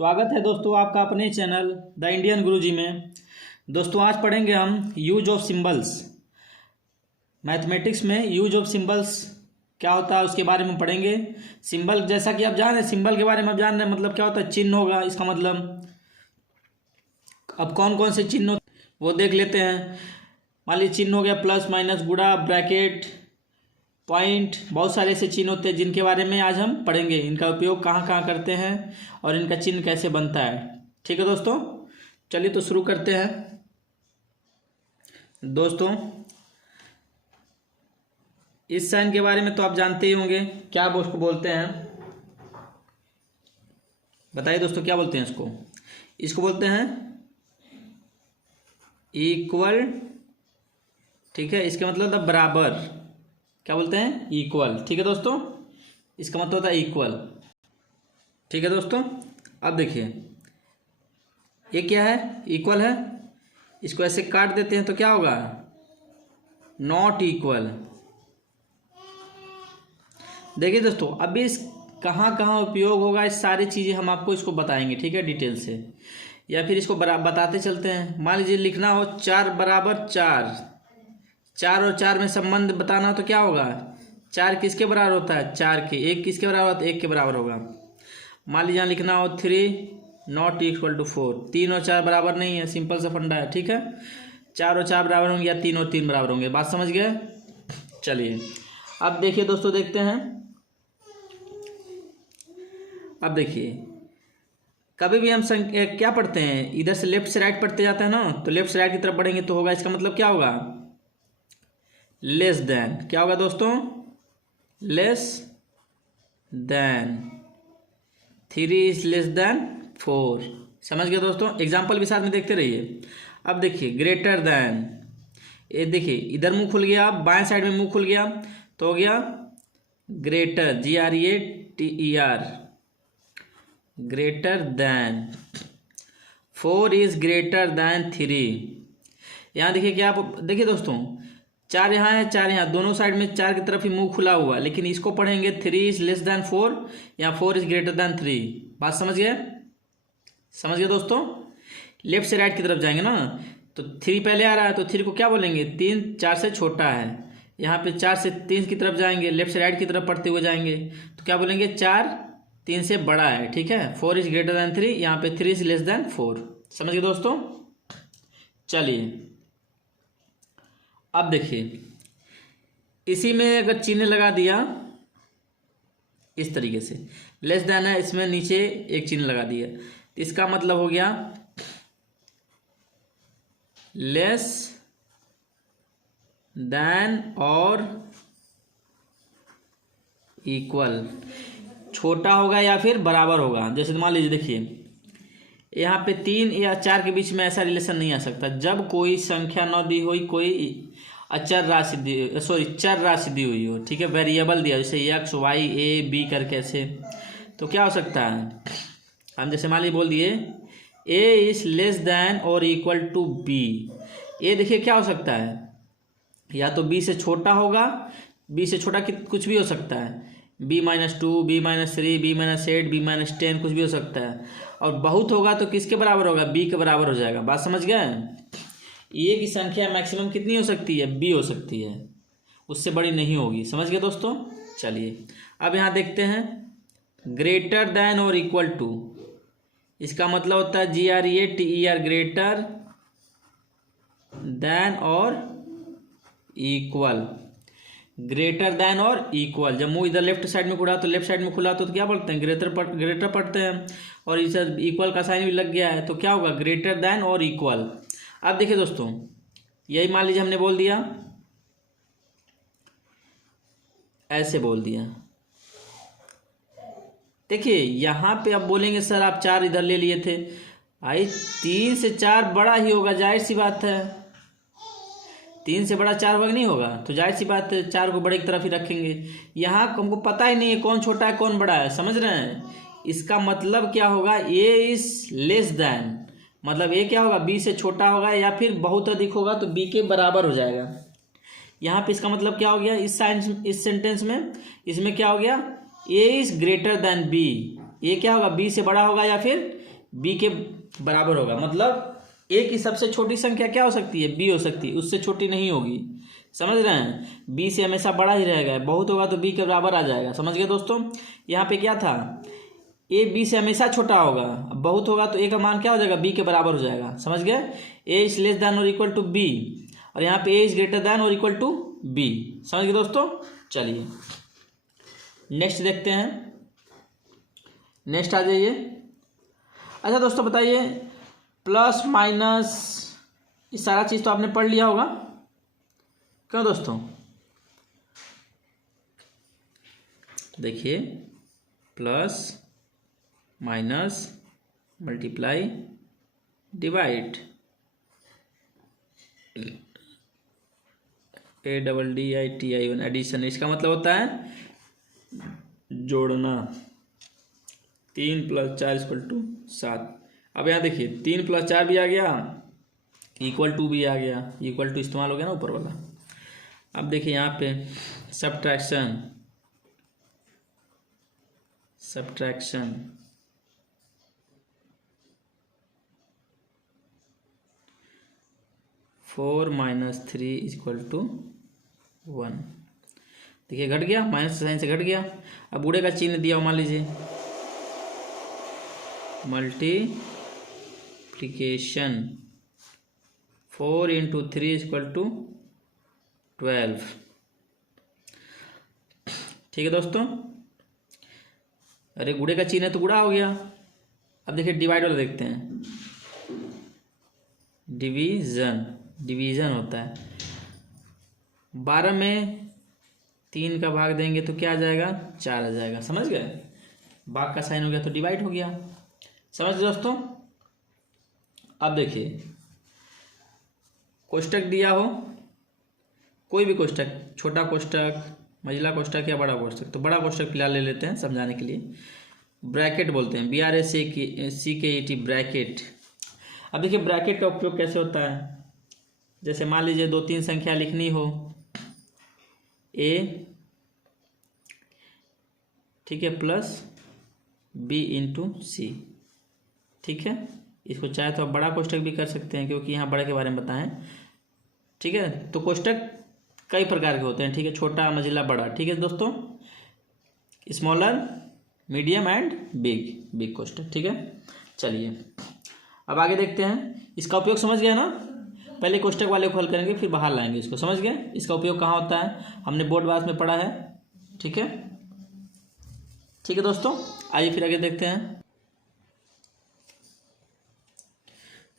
स्वागत है दोस्तों आपका अपने चैनल द इंडियन गुरुजी में। दोस्तों आज पढ़ेंगे हम यूज ऑफ सिंबल्स। मैथमेटिक्स में यूज ऑफ सिंबल्स क्या होता है उसके बारे में पढ़ेंगे। सिंबल जैसा कि आप जान रहे हैं, सिंबल के बारे में आप जान रहे हैं, मतलब क्या होता है, चिन्ह होगा इसका मतलब। अब कौन कौन से चिन्ह वो देख लेते हैं। मान लीजिए चिन्ह हो गया प्लस माइनस गुणा ब्रैकेट पॉइंट, बहुत सारे ऐसे चिन्ह होते हैं जिनके बारे में आज हम पढ़ेंगे। इनका उपयोग कहाँ कहाँ करते हैं और इनका चिन्ह कैसे बनता है। ठीक है दोस्तों, चलिए तो शुरू करते हैं। दोस्तों इस साइन के बारे में तो आप जानते ही होंगे, क्या उसको बोलते हैं, बताइए दोस्तों क्या बोलते हैं इसको। इसको बोलते हैं इक्वल। ठीक है, इसके मतलब होता बराबर। क्या बोलते हैं, इक्वल। ठीक है दोस्तों, इसका मतलब होता है इक्वल। ठीक है दोस्तों, अब देखिए ये क्या है, इक्वल है। इसको ऐसे काट देते हैं तो क्या होगा, नॉट इक्वल। देखिए दोस्तों अभी इस कहाँ कहाँ उपयोग होगा, इस सारी चीज़ें हम आपको इसको बताएंगे। ठीक है, डिटेल से, या फिर इसको बताते चलते हैं। मान लीजिए लिखना हो 4 बराबर 4, 4 और 4 में संबंध बताना हो तो क्या होगा, 4 किसके बराबर होता है, 4 के। 1 किसके बराबर होता है, 1 के बराबर होगा। मान लीजिए यहाँ लिखना हो 3 नॉट इक्वल टू 4, 3 और 4 बराबर नहीं है, सिंपल सा फंडा है। ठीक है, 4 और 4 बराबर होंगे या 3 और 3 बराबर होंगे, बात समझ गए। चलिए अब देखिए दोस्तों, देखते हैं। अब देखिए कभी भी हम क्या पढ़ते हैं, इधर से लेफ्ट से राइट पढ़ते जाते हैं ना, तो लेफ्ट से राइट की तरफ बढ़ेंगे तो होगा, इसका मतलब क्या होगा, लेस देन। क्या होगा दोस्तों, less than. 3 is less then 4। समझ गए दोस्तों, एग्जाम्पल भी साथ में देखते रहिए। अब देखिए ग्रेटर देन, ये देखिए इधर मुंह खुल गया, बाएं साइड में मुंह खुल गया तो हो गया greater, GREATER, greater than. 4 is greater then 3। यहाँ देखिए क्या, आप देखिए दोस्तों 4 यहाँ है 4 यहाँ, दोनों साइड में 4 की तरफ ही मुंह खुला हुआ है, लेकिन इसको पढ़ेंगे 3 इज लेस देन 4 या 4 इज ग्रेटर देन 3। बात समझ गए, समझ गए दोस्तों। लेफ्ट से राइट की तरफ जाएंगे ना, तो 3 पहले आ रहा है तो 3 को क्या बोलेंगे, 3 4 से छोटा है। यहाँ पे 4 से 3 की तरफ जाएंगे, लेफ्ट से राइट की तरफ पढ़ते हुए जाएंगे तो क्या बोलेंगे, 4 3 से बड़ा है। ठीक है, 4 इज ग्रेटर देन 3, यहाँ पे 3 इज लेस देन 4। समझ गए दोस्तों। चलिए अब देखिए, इसी में अगर चिन्ह लगा दिया इस तरीके से, लेस देन है, इसमें नीचे एक चिन्ह लगा दिया, इसका मतलब हो गया लेस देन और इक्वल, छोटा होगा या फिर बराबर होगा। जैसे मान लीजिए देखिए यहाँ पे 3 या 4 के बीच में ऐसा रिलेशन नहीं आ सकता जब कोई संख्या न दी हुई, कोई अचर राशि दी, सॉरी चर राशि दी हुई हो। ठीक है, वेरिएबल दिया, जैसे x y a b करके ऐसे, तो क्या हो सकता है, हम जैसे मान लीजिए बोल दिए a इज लेस देन और इक्वल टू b। ये देखिए क्या हो सकता है, या तो b से छोटा होगा, b से छोटा कुछ भी हो सकता है, b-2, b-3, b-8, b-10 कुछ भी हो सकता है। और बहुत होगा तो किसके बराबर होगा, b के बराबर हो जाएगा। बात समझ गए। ए की संख्या मैक्सिमम कितनी हो सकती है, b हो सकती है, उससे बड़ी नहीं होगी। समझ गए दोस्तों। चलिए अब यहाँ देखते हैं ग्रेटर देन और इक्वल टू, इसका मतलब होता है GREATER, ग्रेटर देन और इक्वल। ग्रेटर देन और इक्वल, जब मुंह इधर लेफ्ट साइड में खुला तो लेफ्ट साइड में खुला तो क्या पढ़ते हैं, ग्रेटर पढ़ते हैं, और इसे इक्वल का साइन भी लग गया है तो क्या होगा, ग्रेटर देन और इक्वल। अब देखिए दोस्तों, यही मान लीजिए हमने बोल दिया, ऐसे बोल दिया। देखिए यहाँ पे अब बोलेंगे सर आप 4 इधर ले लिए थे, भाई 3 से 4 बड़ा ही होगा, जाहिर सी बात है। 3 से बड़ा 4 होगा नहीं होगा, तो जाहिर सी बात है 4 को बड़े की तरफ ही रखेंगे। यहाँ हमको पता ही नहीं है कौन छोटा है कौन बड़ा है, समझ रहे हैं। इसका मतलब क्या होगा, ए इज लेस देन, मतलब ए क्या होगा, बी से छोटा होगा, या फिर बहुत अधिक होगा तो बी के बराबर हो जाएगा। यहाँ पे इसका मतलब क्या हो गया, इस सेंटेंस में, इसमें क्या हो गया, ए इज ग्रेटर देन बी, ए क्या होगा, बी से बड़ा होगा या फिर बी के बराबर होगा। मतलब ए की सबसे छोटी संख्या क्या हो सकती है, बी हो सकती है, उससे छोटी नहीं होगी। समझ रहे हैं, बी से हमेशा बड़ा ही रहेगा, बहुत होगा तो बी के बराबर आ जाएगा। समझ गए दोस्तों, यहाँ पे क्या था, ए बी से हमेशा छोटा होगा, बहुत होगा तो ए का मान क्या हो जाएगा, बी के बराबर हो जाएगा। समझ गए, ए इज लेस दैन और इक्वल टू बी, और यहाँ पे ए इज ग्रेटर दैन और इक्वल टू बी। समझ गए दोस्तों। चलिए नेक्स्ट देखते हैं, नेक्स्ट आ जाइए। अच्छा दोस्तों बताइए, प्लस माइनस ये सारा चीज़ तो आपने पढ़ लिया होगा, क्यों दोस्तों। देखिए plus minus multiply divide, ADDITION addition, इसका मतलब होता है जोड़ना। 3 + 4 = 7। अब यहाँ देखिए 3 + 4 भी आ गया, इक्वल टू भी आ गया, इक्वल टू इस्तेमाल हो गया ना ऊपर वाला। अब देखिए यहाँ पे सब्ट्रैक्शन, 4 - 3 = 1। देखिए घट गया, माइनस साइन से घट गया। अब बूढ़े का चिन्ह दिया, मान लीजिए मल्टीप्लिकेशन, 4 × 3 = 12। ठीक है दोस्तों, अरे गुड़े का चिन्ह है तो गुड़ा हो गया। अब देखिए डिवाइड वाला देखते हैं, डिवीजन, डिवीजन होता है 12 में 3 का भाग देंगे तो क्या आ जाएगा, 4 आ जाएगा। समझ गए, भाग का साइन हो गया तो डिवाइड हो गया। समझ गए दोस्तों। अब देखिए कोष्टक दिया हो, कोई भी कोष्टक, छोटा कोष्टक, मझला कोष्टक या बड़ा कोष्टक, तो बड़ा कोष्टक फिलहाल ले लेते हैं समझाने के लिए। ब्रैकेट बोलते हैं, BRACKET ब्रैकेट। अब देखिए ब्रैकेट का उपयोग कैसे होता है, जैसे मान लीजिए 2-3 संख्या लिखनी हो, A ठीक है प्लस B × C, ठीक है। इसको चाहे तो आप बड़ा कोष्टक भी कर सकते हैं, क्योंकि यहाँ बड़े के बारे में बताएं। ठीक है, तो कोष्टक कई प्रकार के होते हैं, ठीक है, छोटा, मझिला, बड़ा। ठीक है दोस्तों, smaller, medium and big, big कोष्टक। ठीक है, चलिए अब आगे देखते हैं। इसका उपयोग समझ गए ना, पहले कोष्टक वाले को हल करेंगे फिर बाहर लाएंगे इसको। समझ गए, इसका उपयोग कहाँ होता है, हमने बोर्ड वास में पढ़ा है। ठीक है, ठीक है दोस्तों, आइए फिर आगे देखते हैं।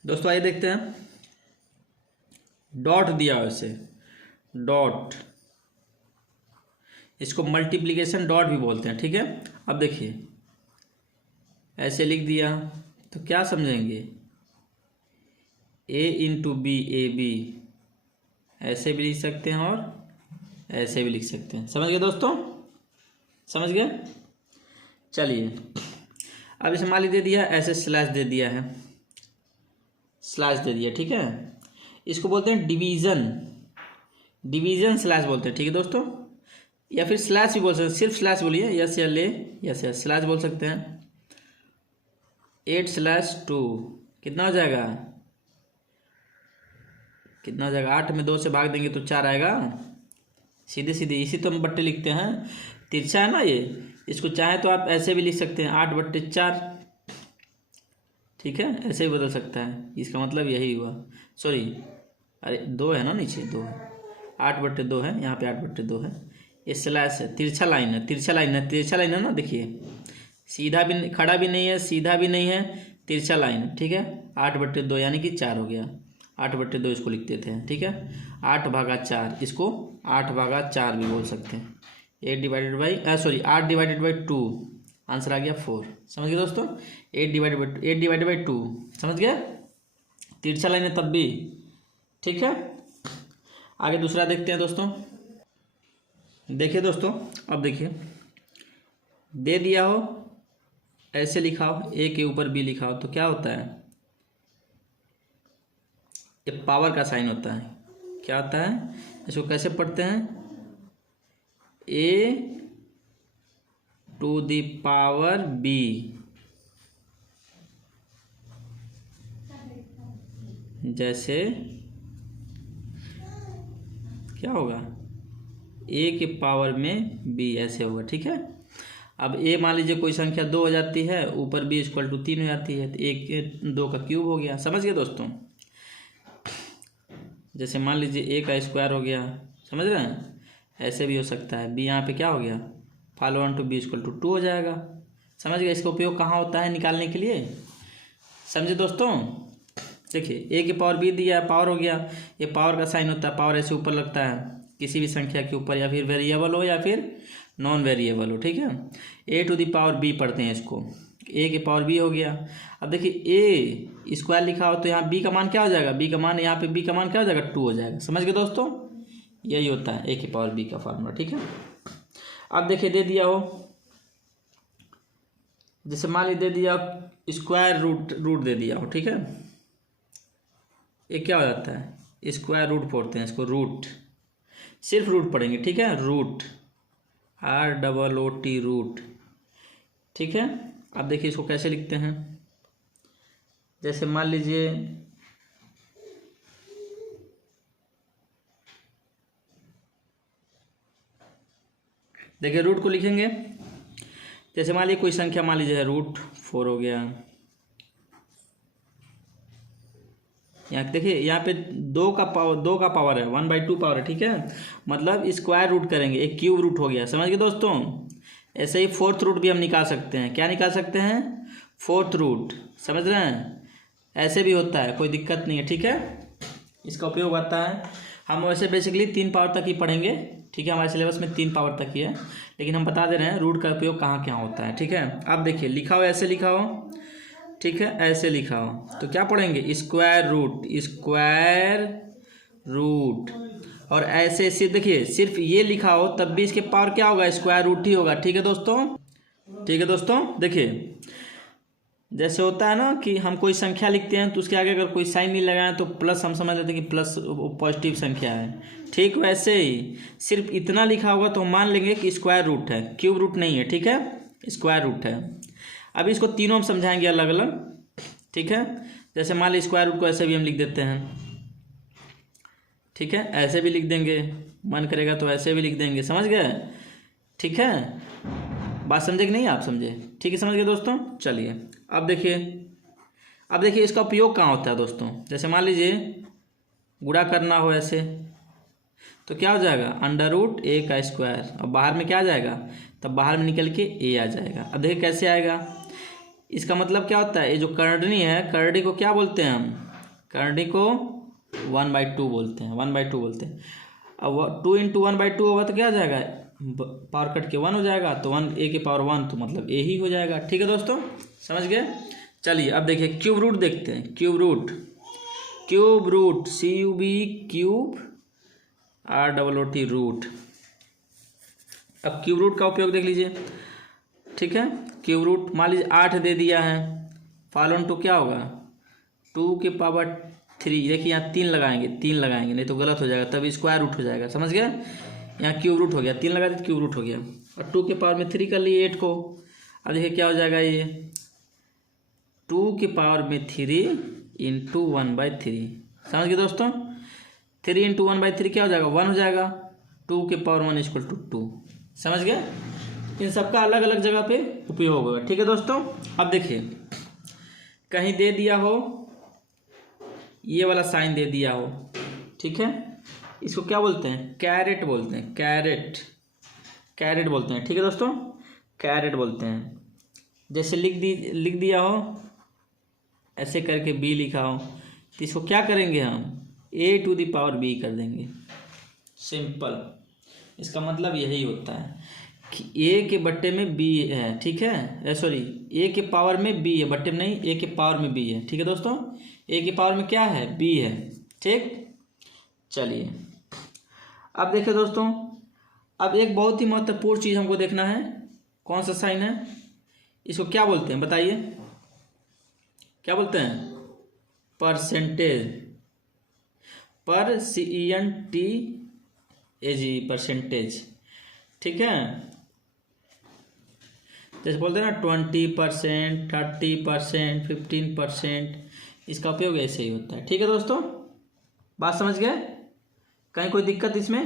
दोस्तों आइए देखते हैं, डॉट दिया है इसे, डॉट, इसको मल्टीप्लिकेशन डॉट भी बोलते हैं। ठीक है, अब देखिए ऐसे लिख दिया तो क्या समझेंगे, A × B AB, ऐसे भी लिख सकते हैं और ऐसे भी लिख सकते हैं। समझ गए दोस्तों, समझ गए। चलिए अब इसे मान लीजिए दिया, ऐसे स्लैश दे दिया है, स्लैश दे दिया। ठीक है, इसको बोलते हैं डिवीज़न, डिवीज़न स्लैश बोलते हैं। ठीक है दोस्तों, या फिर स्लैश भी बोल सकते हैं, सिर्फ स्लैश बोलिए, यस या ले, यस यस, स्लैश बोल सकते हैं। 8/2 कितना हो जाएगा, कितना हो जाएगा, 8 में 2 से भाग देंगे तो 4 आएगा, सीधे सीधे। इसी तो हम बट्टे लिखते हैं, तिरछा है ना ये, इसको चाहे तो आप ऐसे भी लिख सकते हैं 8/4। ठीक है, ऐसे भी बदल सकता है, इसका मतलब यही हुआ। सॉरी, अरे 2 है ना, नीचे 2 है, 8/2 है, यहाँ पे 8/2 है। ये स्लैश है, तिरछा लाइन है, तिरछा लाइन है, तिरछा लाइन है ना, देखिए सीधा भी, खड़ा भी नहीं है, सीधा भी नहीं है, तिरछा लाइन है। ठीक है, 8/2 यानी कि 4 हो गया, 8/2 इसको लिख देते हैं। ठीक है, 8/4, इसको 8/4 भी बोल सकते हैं। 8/2, आंसर आ गया 4। समझ गए दोस्तों, 8/2 समझ गया, तिरछा लाइन है तब भी। ठीक है, आगे दूसरा देखते हैं दोस्तों। देखिए दोस्तों, अब देखिए दे दिया हो, ऐसे लिखा हो, A के ऊपर B लिखा हो, तो क्या होता है, ये पावर का साइन होता है। क्या होता है, इसको कैसे पढ़ते हैं, A to the power B, जैसे क्या होगा, ए के पावर में बी, ऐसे होगा। ठीक है, अब ए मान लीजिए कोई संख्या 2 हो जाती है, ऊपर बी इक्वल टू 3 हो जाती है, तो 1 2 का क्यूब हो गया। समझ गए दोस्तों? जैसे मान लीजिए ए का स्क्वायर हो गया, समझ रहे हैं? ऐसे भी हो सकता है। बी यहाँ पे क्या हो गया, follow on to be equal to 2 हो जाएगा। समझ गए? इसका उपयोग कहाँ होता है निकालने के लिए, समझे दोस्तों? देखिए ए की पावर बी दिया है, पावर हो गया, ये पावर का साइन होता है, पावर ऐसे ऊपर लगता है किसी भी संख्या के ऊपर, या फिर वेरिएबल हो या फिर नॉन वेरिएबल हो। ठीक है, ए टू द पावर बी पढ़ते हैं इसको, ए की पावर बी हो गया। अब देखिए ए स्क्वायर लिखा हो तो यहाँ बी का मान क्या हो जाएगा, बी का मान यहाँ पे बी का मान क्या हो जाएगा, 2 हो जाएगा। समझ गए दोस्तों? यही होता है ए की पावर बी का फार्मूला। ठीक है, अब देखिए दे दिया हो, जैसे मान लीजिए दे दिया स्क्वायर रूट दे दिया हो। ठीक है, ये क्या हो जाता है, स्क्वायर रूट पढ़ते हैं इसको, रूट, सिर्फ रूट पढ़ेंगे। ठीक है, रूट, ROOT रूट। ठीक है, अब देखिए इसको कैसे लिखते हैं, जैसे मान लीजिए देखिए रूट को लिखेंगे, जैसे मान लीजिए कोई संख्या मान लीजिए √4 हो गया, यहाँ देखिए यहाँ पे 2 का पावर है, 1/2 पावर है। ठीक है, मतलब स्क्वायर रूट करेंगे, एक क्यूब रूट हो गया। समझ गए दोस्तों? ऐसे ही 4th रूट भी हम निकाल सकते हैं। क्या निकाल सकते हैं, 4th रूट। समझ रहे हैं? ऐसे भी होता है, कोई दिक्कत नहीं है। ठीक है, इसका उपयोग आता है। हम वैसे बेसिकली 3 पावर तक ही पढ़ेंगे। ठीक है, हमारे सिलेबस में 3 पावर तक ही है, लेकिन हम बता दे रहे हैं रूट का उपयोग कहाँ कहाँ होता है। ठीक है, अब देखिए लिखा हो, ऐसे लिखा हो। ठीक है, ऐसे लिखा हो तो क्या पढ़ेंगे, स्क्वायर रूट। और ऐसे सिर्फ देखिए, सिर्फ ये लिखा हो तब भी इसके पावर क्या होगा, स्क्वायर रूट ही होगा। ठीक है दोस्तों? ठीक है दोस्तों, देखिए जैसे होता है ना कि हम कोई संख्या लिखते हैं तो उसके आगे अगर कोई साइन नहीं लगाएं तो प्लस, हम समझ लेते हैं कि प्लस पॉजिटिव संख्या है। ठीक वैसे ही सिर्फ इतना लिखा होगा तो हम मान लेंगे कि स्क्वायर रूट है, क्यूब रूट नहीं है। ठीक है, स्क्वायर रूट है। अब इसको तीनों हम समझाएंगे अलग अलग। ठीक है, जैसे मान लीजिए स्क्वायर रूट को ऐसे भी हम लिख देते हैं। ठीक है, ऐसे भी लिख देंगे, मन करेगा तो ऐसे भी लिख देंगे। समझ गए? ठीक है, बात समझे कि नहीं, आप समझे? ठीक है, समझ गए दोस्तों? चलिए अब देखिए इसका उपयोग कहाँ होता है दोस्तों। जैसे मान लीजिए गुणा करना हो ऐसे, तो क्या हो जाएगा, √a का स्क्वायर। अब बाहर में क्या आ जाएगा, तब बाहर में निकल के a आ जाएगा। अब देखिए कैसे आएगा, इसका मतलब क्या होता है, ये जो करनी है, करनी को क्या बोलते हैं हम, करनी को 1/2 बोलते हैं, 1/2 बोलते हैं। अब 2 × 1/2 होगा तो क्या आ जाएगा, पावर कट के 1 हो जाएगा, तो 1 a की पावर 1 तो मतलब a ही हो जाएगा। ठीक है दोस्तों, समझ गए? चलिए अब देखिए क्यूब रूट देखते हैं, cube root CUB cube ROOT root. अब क्यूब रूट का उपयोग देख लीजिए। ठीक है, क्यूब रूट मान लीजिए 8 दे दिया है, फॉलोन टू क्या होगा, 2 की पावर 3। देखिए यहाँ 3 लगाएंगे, नहीं तो गलत हो जाएगा, तभी स्क्वायर रूट हो जाएगा। समझ गए? यहाँ क्यूब रूट हो गया, 3 लगा देते क्यूब रूट हो गया, और 2 के पावर में 3 कर लिए 8 को। अब देखिए क्या हो जाएगा, ये 2 की पावर में 3 × 1/3। समझ गए दोस्तों? 3 × 1/3 क्या हो जाएगा, 1 हो जाएगा। 2 के पावर 1 = 2। समझ गए? इन सबका अलग अलग जगह पे उपयोग होगा। ठीक है दोस्तों, अब देखिए कहीं दे दिया हो, ये वाला साइन दे दिया हो। ठीक है, इसको क्या बोलते हैं, कैरेट बोलते हैं, कैरेट बोलते हैं। ठीक है दोस्तों, कैरेट बोलते हैं। जैसे लिख दिया हो ऐसे करके b लिखा हो, तो इसको क्या करेंगे हम, a to the power b कर देंगे। सिंपल, इसका मतलब यही होता है कि a के बट्टे में b है। ठीक है, सॉरी, a के पावर में b है, बट्टे में नहीं, a के पावर में b है। ठीक है दोस्तों, a के पावर में क्या है, b है। ठीक, चलिए अब देखिए दोस्तों, अब एक बहुत ही महत्वपूर्ण चीज़ हमको देखना है, कौन सा साइन है, इसको क्या बोलते हैं बताइए, क्या बोलते हैं, परसेंटेज, परसेंटेज। ठीक है, जैसे बोलते हैं ना 20%, 30%, 15%, इसका उपयोग ऐसे ही होता है। ठीक है दोस्तों, बात समझ गए? कहीं कोई दिक्कत इसमें?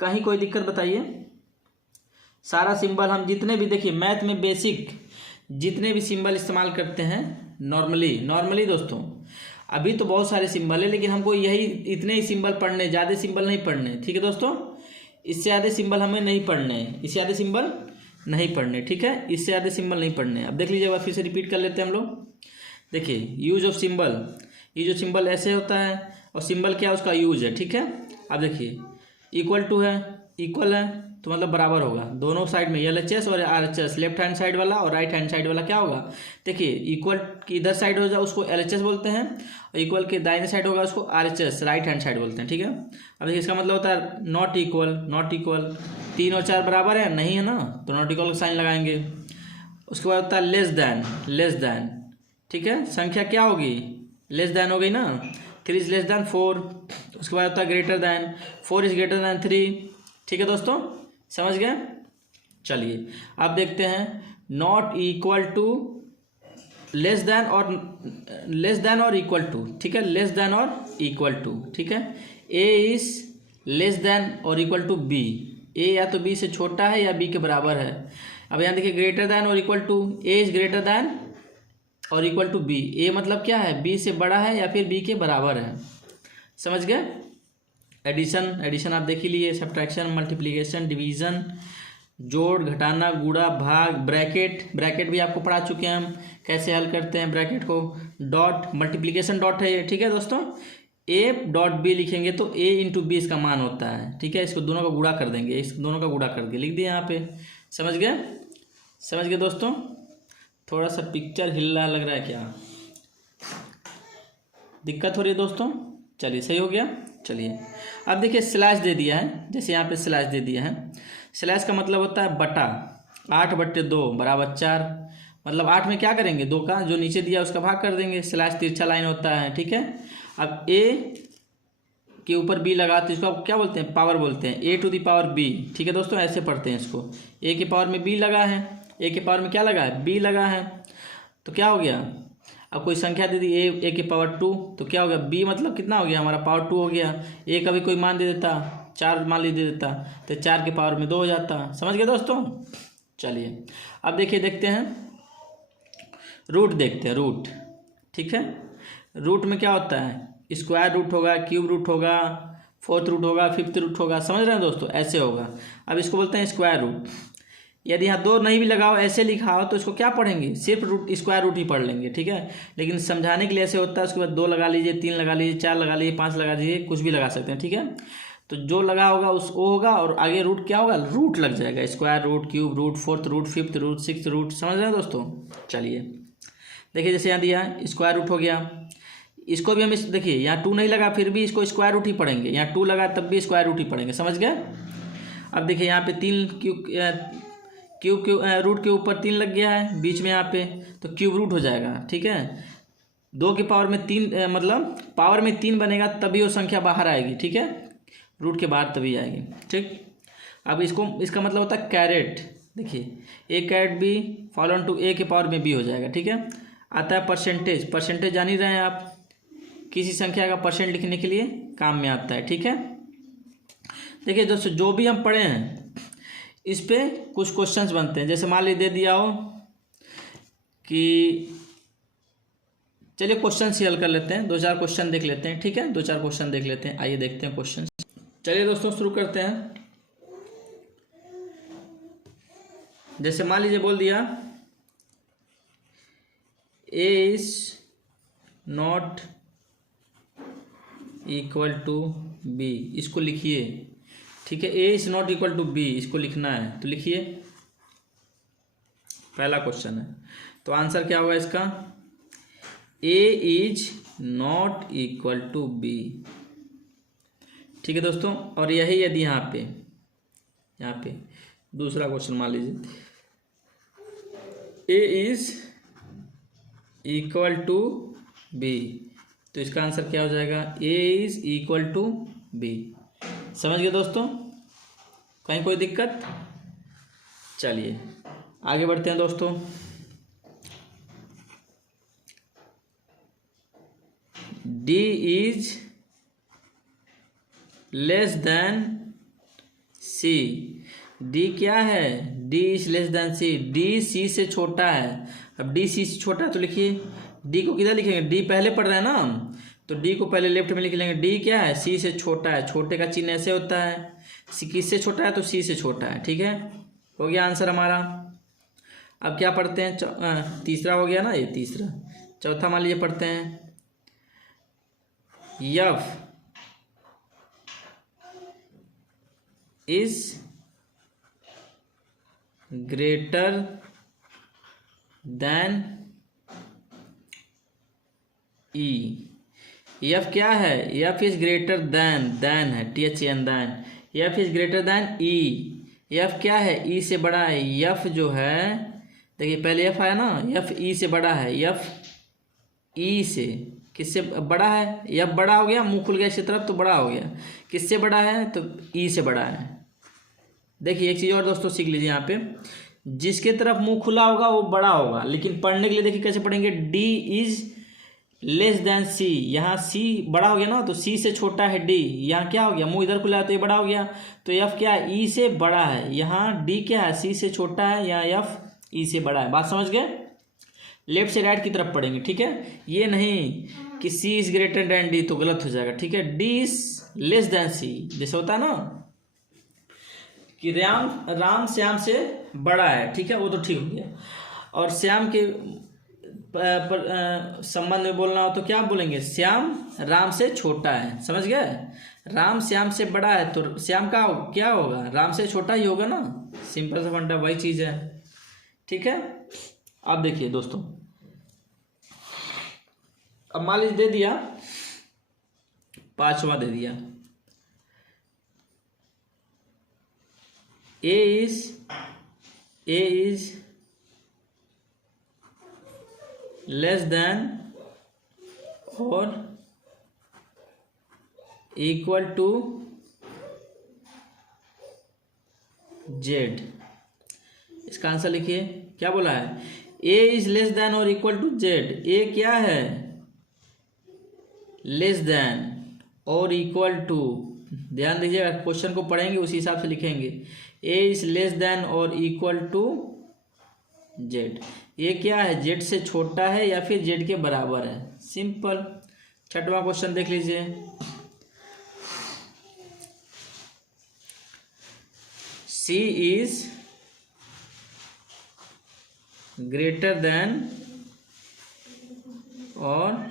कहीं कोई दिक्कत बताइए। सारा सिंबल हम जितने भी, देखिए मैथ में बेसिक जितने भी सिंबल इस्तेमाल करते हैं नॉर्मली दोस्तों, अभी तो बहुत सारे सिंबल है, लेकिन हमको यही इतने ही सिंबल पढ़ने, ज़्यादा सिंबल नहीं पढ़ने। ठीक है दोस्तों, इससे ज़्यादा सिंबल हमें नहीं पढ़ने, इससे ज़्यादा सिंबल नहीं पढ़ने। ठीक है, इससे ज़्यादा सिंबल नहीं पढ़ने। अब देख लीजिए, फिर से रिपीट कर लेते हैं हम लोग। देखिए यूज ऑफ सिंबल, ये जो सिंबल ऐसे होता है और सिंबल क्या है उसका यूज है। ठीक है, अब देखिए इक्वल टू है, इक्वल है तो मतलब बराबर होगा, दोनों साइड में LHS और RHS, लेफ्ट हैंड साइड वाला और राइट हैंड साइड वाला क्या होगा। देखिए इक्वल की इधर साइड हो जाए उसको LHS बोलते हैं, और इक्वल के दाहिने साइड होगा उसको RHS, राइट हैंड साइड बोलते हैं। ठीक है, अब देखिए इसका मतलब होता है नॉट इक्वल, 3 और 4 बराबर है नहीं है ना, तो नॉट इक्वल का साइन लगाएंगे। उसके बाद होता है लेस दैन। ठीक है, संख्या क्या होगी, लेस दैन हो गई ना, 3 इज लेस दैन 4। उसके बाद होता है greater than, 4 is greater then 3। ठीक है दोस्तों, समझ गए? चलिए अब देखते हैं not equal to, less than और इक्वल टू। ठीक है, लेस दैन और इक्वल टू। ठीक है, ए इज लेस दैन और इक्वल टू बी, ए या तो बी से छोटा है या बी के बराबर है। अब यहाँ देखिए ग्रेटर दैन और equal to, A is greater than और इक्वल टू बी, ए मतलब क्या है, बी से बड़ा है या फिर बी के बराबर है। समझ गए? एडिशन आप देख ही लिए, सब्ट्रैक्शन, मल्टीप्लिकेशन, डिवीजन, जोड़, घटाना, गुणा, भाग, ब्रैकेट भी आपको पढ़ा चुके हैं हम, कैसे हल करते हैं ब्रैकेट को। डॉट, मल्टीप्लिकेशन डॉट है ये। ठीक है दोस्तों, ए डॉट बी लिखेंगे तो ए इंटू बी इसका मान होता है। ठीक है, इसको दोनों का गुणा कर देंगे, इस दोनों का गुणा करके लिख दिया यहाँ पे। समझ गए दोस्तों? थोड़ा सा पिक्चर हिल रहा लग रहा है, क्या दिक्कत हो रही है दोस्तों? चलिए सही हो गया। चलिए अब देखिए स्लैश दे दिया है, जैसे यहाँ पे स्लैश दे दिया है। स्लैश का मतलब होता है बटा, 8/2 बराबर 4। मतलब 8 में क्या करेंगे, 2 का जो नीचे दिया उसका भाग कर देंगे। स्लैश तिरछा लाइन होता है। ठीक है, अब ए के ऊपर बी लगाते इसको क्या बोलते हैं, पावर बोलते हैं, ए टू द पावर बी। ठीक है दोस्तों, ऐसे पढ़ते हैं इसको। ए के पावर में बी लगा है, ए के पावर में क्या लगा है, बी लगा है, तो क्या हो गया। अब कोई संख्या दे दी ए के पावर 2, तो क्या हो गया, बी मतलब कितना हो गया हमारा, पावर 2 हो गया। ए का भी कोई मान दे देता, 4 मान ली दे देता, तो 4 के पावर में 2 हो जाता। समझ गए दोस्तों? चलिए अब देखते हैं रूट, देखते हैं रूट। ठीक है, रूट में क्या होता है, स्क्वायर रूट होगा, क्यूब रूट होगा, 4th रूट होगा, 5th रूट होगा। समझ रहे हैं दोस्तों, ऐसे होगा। अब इसको बोलते हैं स्क्वायर रूट। यदि यहाँ 2 नहीं भी लगाओ, ऐसे लिखा हो तो इसको क्या पढ़ेंगे, सिर्फ रूट, स्क्वायर रूट ही पढ़ लेंगे। ठीक है, लेकिन समझाने के लिए ऐसे होता है। उसके बाद 2 लगा लीजिए, 3 लगा लीजिए, 4 लगा लीजिए, 5 लगा लीजिए, कुछ भी लगा सकते हैं। ठीक है, तो जो लगा होगा उस वो होगा, और आगे रूट क्या होगा, रूट लग जाएगा। Square root, cube root, 4th root, 5th root, 6th root. समझ रहे हैं दोस्तों? चलिए देखिए, जैसे यहाँ दिया स्क्वायर रूट हो गया, इसको भी हम देखिए यहाँ 2 नहीं लगा, फिर भी इसको स्क्वायर रूट ही पढ़ेंगे। यहाँ 2 लगा तब भी स्क्वायर रूट ही पढ़ेंगे। समझ गए? अब देखिए यहाँ पे 3 क्यूब रूट के ऊपर 3 लग गया है बीच में यहाँ पे, तो क्यूब रूट हो जाएगा। ठीक है, 2 के पावर में 3 मतलब पावर में 3 बनेगा तभी वो संख्या बाहर आएगी। ठीक है, रूट के बाहर तभी आएगी। ठीक, अब इसका मतलब होता है कैरेट। देखिए ए कैरेट बी फॉलोन टू ए के पावर में बी हो जाएगा। ठीक है, आता है परसेंटेज जान ही रहे हैं आप, किसी संख्या का परसेंट लिखने के लिए काम में आता है। ठीक है, देखिए दोस्तों जो भी हम पढ़े हैं इस पे कुछ क्वेश्चंस बनते हैं। जैसे मान लीजिए दे दिया हो कि, चलिए क्वेश्चन ही हल कर लेते हैं, 2-4 क्वेश्चन देख लेते हैं। ठीक है, 2-4 क्वेश्चन देख लेते हैं। आइए देखते हैं क्वेश्चन। चलिए दोस्तों शुरू करते हैं। जैसे मान लीजिए बोल दिया A is not equal to B, इसको लिखिए। ठीक है, A is not equal to B, इसको लिखना है, तो लिखिए। पहला क्वेश्चन है, तो आंसर क्या होगा इसका, A is not equal to B. ठीक है दोस्तों, और यही यदि यहाँ पे दूसरा क्वेश्चन मान लीजिए ए इज इक्वल टू बी, तो इसका आंसर क्या हो जाएगा, ए इज इक्वल टू बी। समझ गए दोस्तों? कहीं कोई दिक्कत? चलिए आगे बढ़ते हैं दोस्तों। D is less than C. D क्या है? D is less than C. D C से छोटा है। अब डी सी से छोटा है तो लिखिए डी को किधर लिखेंगे? डी पहले पढ़ रहे हैं ना हम, तो डी को पहले लेफ्ट में लिख लेंगे। डी क्या है? सी से छोटा है। छोटे का चिन्ह ऐसे होता है, सी किससे छोटा है? तो सी से छोटा है। ठीक है, हो गया आंसर हमारा। अब क्या पढ़ते हैं? तीसरा हो गया ना, ये तीसरा। चौथा मान लीजिए पढ़ते हैं, F is greater than E. F क्या है? एफ इज ग्रेटर देन है, THN than. F is greater than E. F क्या है? ई से बड़ा है। एफ जो है, देखिए पहले एफ आया ना, एफ ई से बड़ा है। एफ ई से किससे बड़ा है? एफ बड़ा हो गया, मुंह खुल गया इसी तरफ तो बड़ा हो गया। किससे बड़ा है? तो ई से बड़ा है। देखिए एक चीज़ और दोस्तों सीख लीजिए यहाँ पे, जिसके तरफ मुंह खुला होगा वो बड़ा होगा, लेकिन पढ़ने के लिए देखिए कैसे पढ़ेंगे, डी इज लेस देन सी। यहाँ सी बड़ा हो गया ना, तो सी से छोटा है डी। यहाँ क्या हो गया? मुंह इधर खुला है तो ये बड़ा हो गया, तो एफ क्या है? ई से बड़ा है। यहाँ डी क्या है? सी से छोटा है, यहाँ एफ ई से बड़ा है। बात समझ गए? लेफ्ट से राइट की तरफ पढ़ेंगे, ठीक है। ये नहीं कि सी इज ग्रेटर देन डी, तो गलत हो जाएगा, ठीक है। डी इज लेस देन सी, जैसे होता है ना कि राम श्याम से बड़ा है, ठीक है, वो तो ठीक हो गया। और श्याम के संबंध में बोलना हो तो क्या बोलेंगे? श्याम राम से छोटा है। समझ गए? राम श्याम से बड़ा है तो श्याम का क्या होगा? राम से छोटा ही होगा ना। सिंपल सा फंडा वही चीज है, ठीक है। अब देखिए दोस्तों, अब मान लीजिए दे दिया, पांचवा दे दिया, ए इज लेस देन और इक्वल टू जेड। इसका आंसर लिखिए, क्या बोला है? ए इज लेस देन और इक्वल टू जेड। ए क्या है? लेस देन और इक्वल टू। ध्यान दीजिएगा, क्वेश्चन को पढ़ेंगे उसी हिसाब से लिखेंगे। ए इज लेस देन और इक्वल टू जेड। ये क्या है? जेड से छोटा है या फिर जेड के बराबर है। सिंपल। छठवां क्वेश्चन देख लीजिए, सी इज ग्रेटर देन और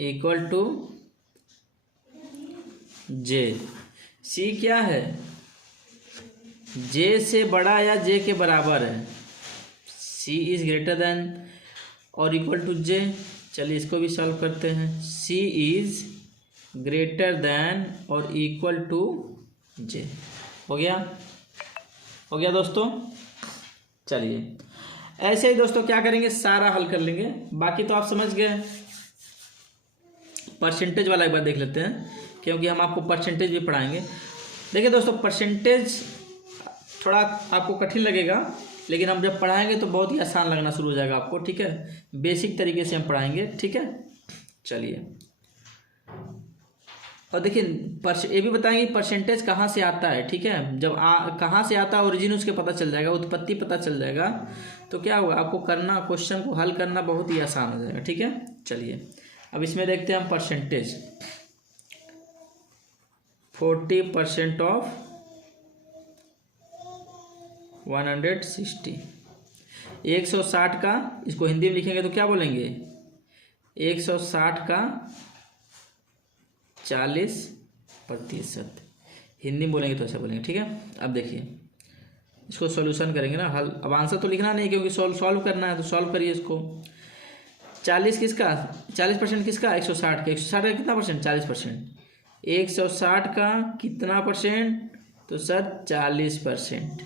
इक्वल टू जे। सी क्या है? जे से बड़ा या जे के बराबर है। सी इज ग्रेटर देन और इक्वल टू जे। चलिए इसको भी सॉल्व करते हैं। सी इज ग्रेटर देन और इक्वल टू जे। हो गया? हो गया दोस्तों। चलिए ऐसे ही दोस्तों क्या करेंगे, सारा हल कर लेंगे। बाकी तो आप समझ गए। परसेंटेज वाला एक बार देख लेते हैं, क्योंकि हम आपको परसेंटेज भी पढ़ाएंगे। देखिए दोस्तों, परसेंटेज थोड़ा आपको कठिन लगेगा, लेकिन हम जब पढ़ाएंगे तो बहुत ही आसान लगना शुरू हो जाएगा आपको, ठीक है। बेसिक तरीके से हम पढ़ाएंगे, ठीक है। चलिए, और देखिए ये भी बताएंगे परसेंटेज कहाँ से आता है, ठीक है। जब कहाँ से आता है, ओरिजिन उसके पता चल जाएगा, उत्पत्ति पता चल जाएगा, तो क्या होगा, आपको करना, क्वेश्चन को हल करना बहुत ही आसान हो जाएगा, ठीक है। चलिए अब इसमें देखते हैं हम परसेंटेज। 40% ऑफ 160। 160 का, इसको हिंदी में लिखेंगे तो क्या बोलेंगे, 160 का 40%। हिंदी में बोलेंगे तो ऐसा बोलेंगे, ठीक है। अब देखिए इसको सॉल्यूशन करेंगे ना, हल। अब आंसर तो लिखना नहीं, क्योंकि सॉल्व करना है, तो सॉल्व करिए इसको। 40 किसका, 40% किसका, 160 का। 160 का कितना परसेंट, 40%। 160 का कितना परसेंट, तो सर 40%,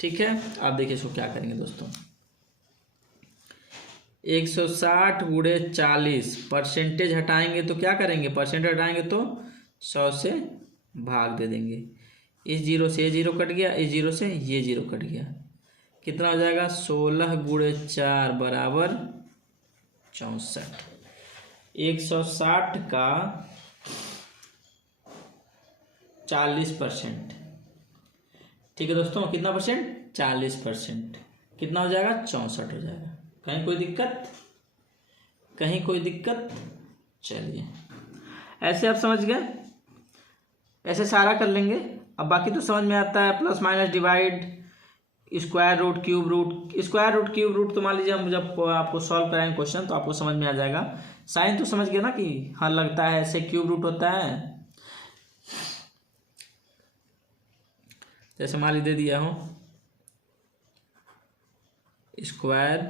ठीक है। अब देखिए इसको क्या करेंगे दोस्तों, 160 गुणे 40, परसेंटेज हटाएंगे तो क्या करेंगे, परसेंटेज हटाएंगे तो 100 से भाग दे देंगे। इस जीरो से ये जीरो कट गया, इस जीरो से ये जीरो कट गया, कितना हो जाएगा 16 गुणे 4 बराबर 64। 160 का 40%, ठीक है दोस्तों, कितना परसेंट 40%, कितना हो जाएगा 64 हो जाएगा। कहीं कोई दिक्कत, कहीं कोई दिक्कत? चलिए ऐसे आप समझ गए, ऐसे सारा कर लेंगे। अब बाकी तो समझ में आता है, plus minus divide, square root, cube root. Square root cube root तो मान लीजिए हम जब आपको सॉल्व कराएंगे क्वेश्चन तो आपको समझ में आ जाएगा। साइन तो समझ गए ना कि हाँ लगता है ऐसे क्यूब रूट होता है। जैसे मान लीजिए दिया हो स्क्वायर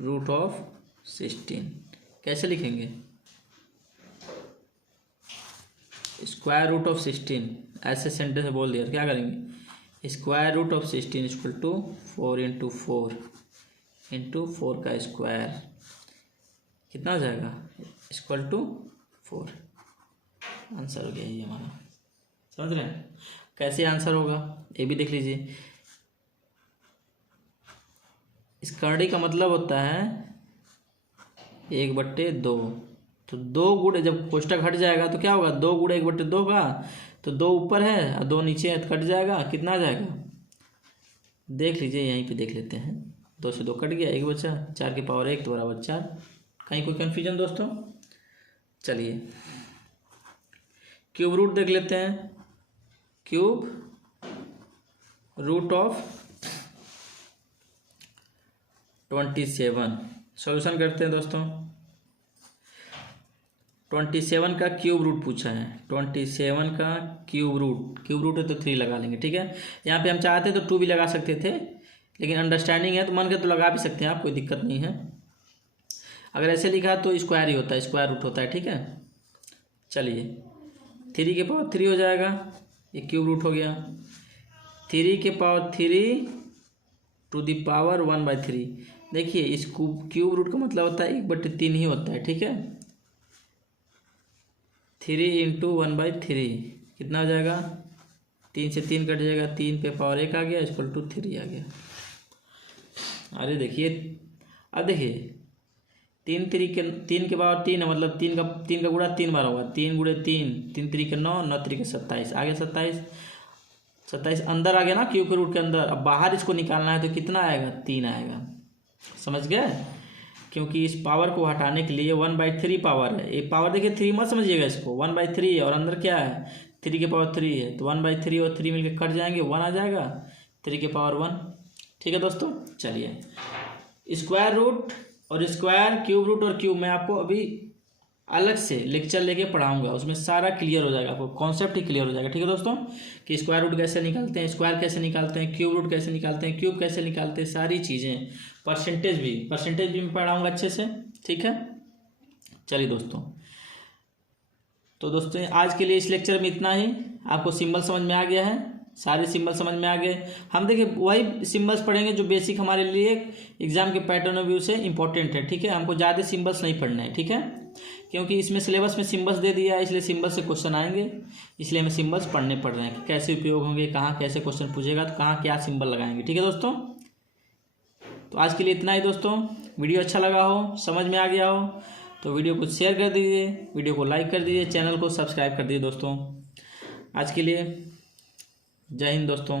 रूट ऑफ 16, कैसे लिखेंगे? स्क्वायर रूट ऑफ 16 ऐसे सेंटेंस में बोल दिया, क्या करेंगे? Square root of 16 equal to 4 into 4 into 4 का स्क्वायर, कितना हो जाएगा? Equal to 4। आंसर हो गया ये हमारा, समझ रहे हैं कैसे आंसर होगा? ये भी देख लीजिए। इस करड़ी का मतलब होता है 1/2, तो 2 गुणे, जब कोष्टक हट जाएगा तो क्या होगा? 2 गुणे 1/2 होगा, तो 2 ऊपर है और 2 नीचे है तो कट जाएगा, कितना आ जाएगा? देख लीजिए, यहीं पे देख लेते हैं। 2 से 2 कट गया, 1 बचा, 4 की पावर 1 तो बराबर 4। कहीं कोई कन्फ्यूजन दोस्तों? चलिए क्यूब रूट देख लेते हैं। क्यूब रूट ऑफ 27, सॉल्यूशन करते हैं दोस्तों। 27 का क्यूब रूट पूछा है, 27 का क्यूब रूट है तो 3 लगा लेंगे, ठीक है। यहाँ पे हम चाहते तो 2 भी लगा सकते थे, लेकिन अंडरस्टैंडिंग है तो मन के तो लगा भी सकते हैं आप, कोई दिक्कत नहीं है। अगर ऐसे लिखा तो स्क्वायर ही होता है, स्क्वायर रूट होता है, ठीक है। चलिए 3 की पावर 3 हो जाएगा, ये क्यूब रूट हो गया। 3 की पावर 3 टू द पावर 1/3। देखिए इस क्यूब रूट का मतलब होता है 1/3 ही होता है, ठीक है। 3 इंटू 1/3 कितना हो जाएगा? 3 से 3 कट जाएगा, 3 पे पावर 1 आ गया, इक्वल टू 3 आ गया। अरे देखिए, अब देखिए 3 के पावर 3 है, मतलब 3 का गुणा 3 बार होगा। 3 गुणे 3, 3 3 के 9, 9 3 के 27 आ गया। 27 अंदर आ गया ना क्यूब के रूट के अंदर। अब बाहर इसको निकालना है तो कितना आएगा? 3 आएगा, समझ गए? क्योंकि इस पावर को हटाने के लिए 1/3 पावर है। ये पावर देखिए 3 मत समझिएगा इसको, 1/3 है और अंदर क्या है? 3 के पावर 3 है, तो 1/3 और 3 मिलकर कट जाएंगे, 1 आ जाएगा, 3 के पावर 1, ठीक है दोस्तों। चलिए स्क्वायर रूट और स्क्वायर, क्यूब रूट और क्यूब, मैं आपको अभी अलग से लेक्चर लेके पढ़ाऊंगा, उसमें सारा क्लियर हो जाएगा, आपको कॉन्सेप्ट ही क्लियर हो जाएगा, ठीक है दोस्तों। कि स्क्वायर रूट कैसे निकालते हैं, स्क्वायर कैसे निकालते हैं, क्यूब रूट कैसे निकालते हैं, क्यूब कैसे निकालते हैं, सारी चीज़ें, परसेंटेज भी मैं पढ़ाऊंगा अच्छे से, ठीक है। चलिए दोस्तों, तो दोस्तों आज के लिए इस लेक्चर में इतना ही। आपको सिंबल समझ में आ गया है, सारे सिंबल समझ में आ गए। हम देखिए वही सिंबल्स पढ़ेंगे जो बेसिक हमारे लिए एग्जाम के पैटर्न ऑफ व्यू से इंपॉर्टेंट है, ठीक है। हमको ज़्यादा सिंबल्स नहीं पढ़ना है, ठीक है, क्योंकि इसमें सिलेबस में सिंबल्स दे दिया है, इसलिए सिंबल से क्वेश्चन आएंगे, इसलिए हमें सिंबल्स पढ़ने पड़ रहे हैं कि कैसे उपयोग होंगे, कहाँ कैसे क्वेश्चन पूछेगा तो कहाँ क्या सिंबल लगाएंगे, ठीक है दोस्तों। तो आज के लिए इतना ही दोस्तों। वीडियो अच्छा लगा हो, समझ में आ गया हो तो वीडियो को शेयर कर दीजिए, वीडियो को लाइक कर दीजिए, चैनल को सब्सक्राइब कर दीजिए दोस्तों। आज के लिए जय हिंद दोस्तों।